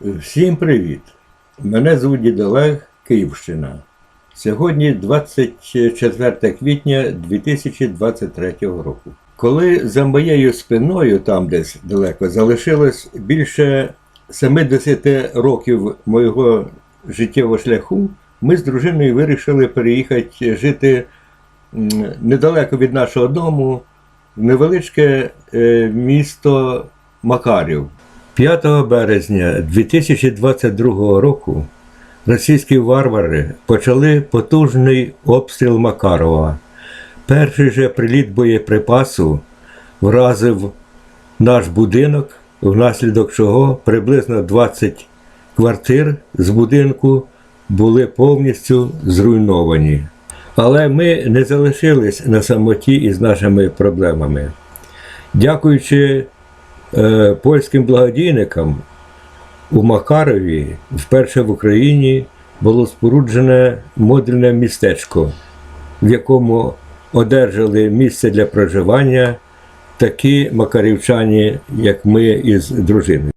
Всім привіт! Мене звуть Дід Олег, Київщина. Сьогодні 24 квітня 2023 року. Коли за моєю спиною, там десь далеко, залишилось більше 70 років моєго життєвого шляху, ми з дружиною вирішили переїхати жити недалеко від нашого дому, в невеличке е, місто Макарів. 5 березня 2022 року російські варвари почали потужний обстріл Макарова. Перший же приліт боєприпасу вразив наш будинок, внаслідок чого приблизно 20 квартир з будинку були повністю зруйновані. Але ми не залишились на самоті із нашими проблемами. Дякуючи е, польським благодійникам у Макарові вперше в Україні було споруджене модульне містечко, в якому одержали місце для проживання такі макарівчані, як ми із дружиною.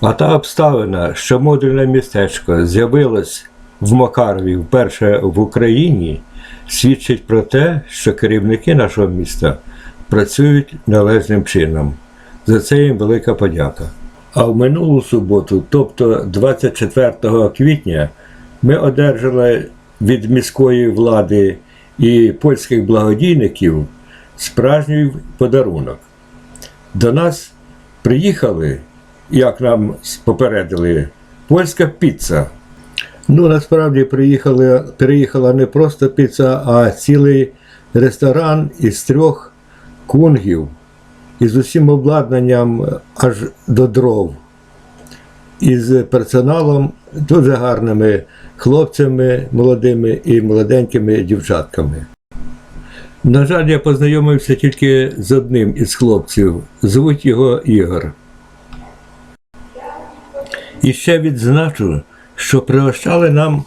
А та обставина, що модульне містечко з'явилось в Макарові вперше в Україні, свідчить про те, що керівники нашого міста працюють належним чином. За це їм велика подяка. А в минулу суботу, тобто 24 квітня, ми одержали від міської влади і польських благодійників справжній подарунок. До нас приїхали, як нам попередили, польська піца. Ну, насправді приїхали, приїхала не просто піца, а цілий ресторан із трьох кунгів із усім обладнанням аж до дров, із персоналом дуже гарними хлопцями молодими і молоденькими дівчатками. На жаль, я познайомився тільки з одним із хлопців. Звуть його Ігор. І ще відзначу, що пригощали нам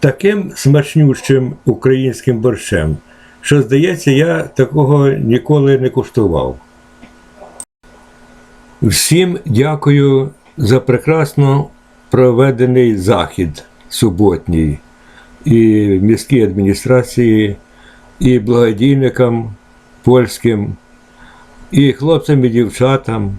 таким смачнющим українським борщем, що, здається, я такого ніколи не куштував. Всім дякую за прекрасно проведений захід суботній і міській адміністрації, і благодійникам польським, і хлопцям і дівчатам,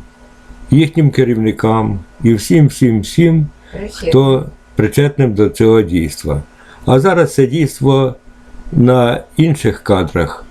їхнім керівникам, і всім, всім, всім, хто причетним до цього дійства. А зараз це дійство на інших кадрах